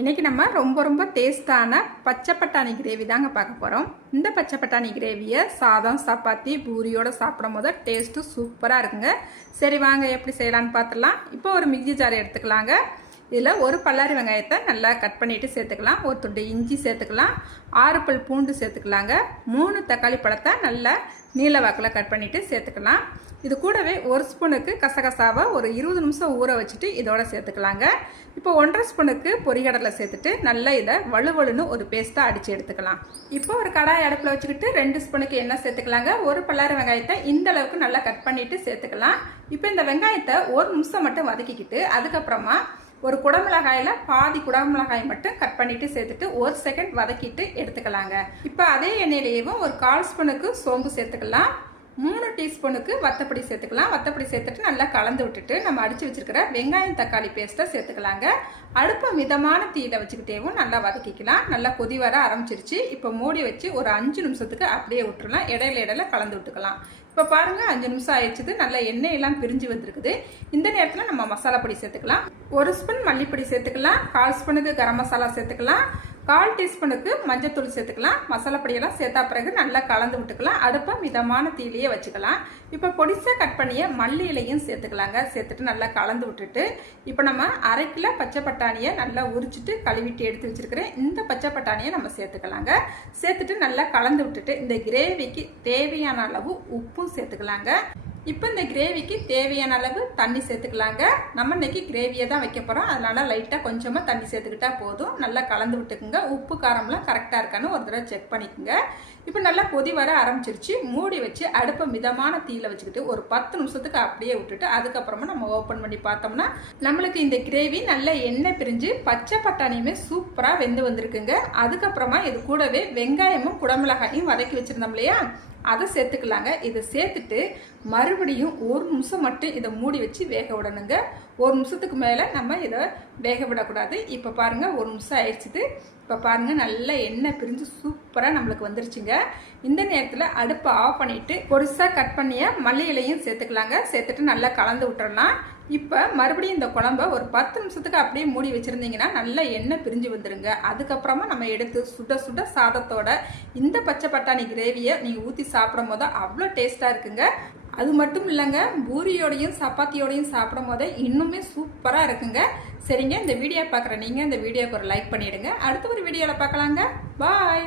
இன்றைக்கி நம்ம ரொம்ப டேஸ்டான பச்சை பட்டாணி கிரேவி தாங்க பார்க்க போகிறோம். இந்த பச்சை பட்டாணி கிரேவியை சாதம் சப்பாத்தி பூரியோடு சாப்பிடும் போது டேஸ்ட்டு சூப்பராக இருக்குங்க. சரி வாங்க எப்படி செய்யலான்னு பார்த்துடலாம். இப்போ ஒரு மிக்ஸி ஜார் எடுத்துக்கலாங்க. இதில் ஒரு பல்லாரி வெங்காயத்தை நல்லா கட் பண்ணிவிட்டு சேர்த்துக்கலாம். ஒரு துண்டு இஞ்சி சேர்த்துக்கலாம். 6 பல் பூண்டு சேர்த்துக்கலாங்க. 3 தக்காளி பழத்தை நல்லா நீல வாக்கில் கட் பண்ணிவிட்டு சேர்த்துக்கலாம். இது கூடவே ஒரு ஸ்பூனுக்கு கசகசாவை ஒரு 20 நிமிஷம் ஊற வச்சுட்டு இதோட சேர்த்துக்கலாங்க. இப்போ 1.5 ஸ்பூனுக்கு பொரிகடலை சேர்த்துட்டு நல்லா இதை வலுவலுன்னு ஒரு பேஸ்ட்டாக அடித்து எடுத்துக்கலாம். இப்போ ஒரு கடாய் அடுப்பில் வச்சுக்கிட்டு 2 ஸ்பூனுக்கு எண்ணெய் சேர்த்துக்கலாங்க. ஒரு பல்லாரி வெங்காயத்தை இந்த அளவுக்கு நல்லா கட் பண்ணிவிட்டு சேர்த்துக்கலாம். இப்போ இந்த வெங்காயத்தை 1 நிமிஷம் மட்டும் வதக்கிக்கிட்டு அதுக்கப்புறமா ஒரு குடமிளகாயில் பாதி குடமிளகாய் மட்டும் கட் பண்ணிட்டு சேர்த்துட்டு 1 செகண்ட் வதக்கிட்டு எடுத்துக்கலாங்க. இப்போ அதே எண்ணெயிலேயும் ஒரு 1/4 ஸ்பூனுக்கு சோம்பு சேர்த்துக்கலாம். 3 டீஸ்பூனுக்கு வத்தப்பொடி சேர்த்துக்கலாம். வத்தப்பொடி சேர்த்துட்டு நல்லா கலந்து விட்டுட்டு நம்ம அடித்து வச்சிருக்கிற வெங்காயம் தக்காளி பேஸ்ட்டை சேர்த்துக்கலாங்க. அடுப்பை மிதமான தீயில வச்சுக்கிட்டேவும் நல்லா வதக்கிக்கலாம். நல்லா கொதி வர ஆரம்பிச்சிருச்சு. இப்போ மூடி வச்சு ஒரு 5 நிமிஷத்துக்கு அப்படியே விட்டுறலாம். இடையில கலந்து விட்டுக்கலாம். இப்போ பாருங்கள் 5 நிமிஷம் ஆயிடுச்சுது. நல்லா எண்ணெயெல்லாம் பிரிஞ்சு வந்திருக்குது. இந்த நேரத்தில் நம்ம மசாலா பொடி சேர்த்துக்கலாம். 1 ஸ்பூன் மல்லிப்பொடி சேர்த்துக்கலாம். 1/4 ஸ்பூனுக்கு கரம் மசாலா சேர்த்துக்கலாம். 1/4 டீஸ்பூனுக்கு மஞ்சத்தூள் சேர்த்துக்கலாம். மசாலா பொடியெல்லாம் சேர்த்தா பிறகு நல்லா கலந்து விட்டுக்கலாம். அடுப்பை மிதமான தீயிலேயே வச்சுக்கலாம். இப்போ பொடிசாக கட் பண்ணிய மல்லி இலையும் சேர்த்துக்கலாங்க. சேர்த்துட்டு நல்லா கலந்து விட்டுட்டு இப்போ நம்ம 1/2 கிலோ பச்சை பட்டாணியை நல்லா உரிச்சிட்டு கழுவிட்டு எடுத்து வச்சிருக்கிறேன். இந்த பச்சை பட்டாணியை நம்ம சேர்த்துக்கலாங்க. சேர்த்துட்டு நல்லா கலந்து விட்டுட்டு இந்த கிரேவிக்கு தேவையான அளவு உப்பும் சேர்த்துக்கலாங்க. இப்போ இந்த கிரேவிக்கு தேவையான அளவு தண்ணி சேர்த்துக்கலாங்க. நம்ம இன்னைக்கு கிரேவியை தான் வைக்க போகிறோம். அதனால் லைட்டாக கொஞ்சமாக தண்ணி சேர்த்துக்கிட்டா போதும். நல்லா கலந்து விட்டுக்குங்க. உப்பு காரம்லாம் கரெக்டாக இருக்கான்னு ஒரு தடவை செக் பண்ணிக்கோங்க. இப்போ நல்லா கொதி வர ஆரம்பிச்சிருச்சு. மூடி வச்சு அடுப்பை மிதமான தீயில வச்சுக்கிட்டு ஒரு 10 நிமிஷத்துக்கு அப்படியே விட்டுட்டு அதுக்கப்புறமா நம்ம ஓப்பன் பண்ணி பார்த்தோம்னா நம்மளுக்கு இந்த கிரேவி நல்ல எண்ணெய் பிரிஞ்சு பச்சை பட்டாணியுமே சூப்பராக வெந்து வந்திருக்குங்க. அதுக்கப்புறமா இது கூடவே வெங்காயமும் குடமிளகாயும் வதக்கி வச்சுருந்தோம் இல்லையா, அதை சேர்த்துக்கலாங்க. இதை சேர்த்துட்டு மறுபடியும் 1 நிமிஷம் மட்டும் இதை மூடி வச்சு வேக விடணுங்க. 1 நிமிஷத்துக்கு மேலே நம்ம இதை வேக விடக்கூடாது. இப்போ பாருங்கள் 1 நிமிஷம் ஆயிடுச்சுது. இப்போ பாருங்கள் நல்லா எண்ணெய் பிரிஞ்சு சூப்பராக நம்மளுக்கு வந்துருச்சுங்க. இந்த நேரத்தில் அடுப்பை ஆஃப் பண்ணிவிட்டு பொடிசாக கட் பண்ணிய மல்லி இலையும் சேர்த்துக்கலாங்க. சேர்த்துட்டு நல்லா கலந்து விட்டுறலாம். இப்போ மறுபடியும் இந்த குழம்ப ஒரு 10 நிமிஷத்துக்கு அப்படியே மூடி வச்சுருந்தீங்கன்னா நல்லா எண்ணெய் பிரிஞ்சு வந்துடுங்க. அதுக்கப்புறமா நம்ம எடுத்து சுட சுட சாதத்தோட இந்த பச்சை பட்டாணி கிரேவியை நீங்கள் ஊற்றி சாப்பிடும் போது அவ்வளோ டேஸ்ட்டாக இருக்குங்க. அது மட்டும் இல்லைங்க, பூரியோடையும் சப்பாத்தியோடையும் சாப்பிடும் போதே இன்னுமே சூப்பராக இருக்குங்க. சரிங்க, இந்த வீடியோ பார்க்குற நீங்கள் இந்த வீடியோக்கு ஒரு லைக் பண்ணிவிடுங்க. அடுத்த ஒரு வீடியோவில் பார்க்கலாங்க. பாய்.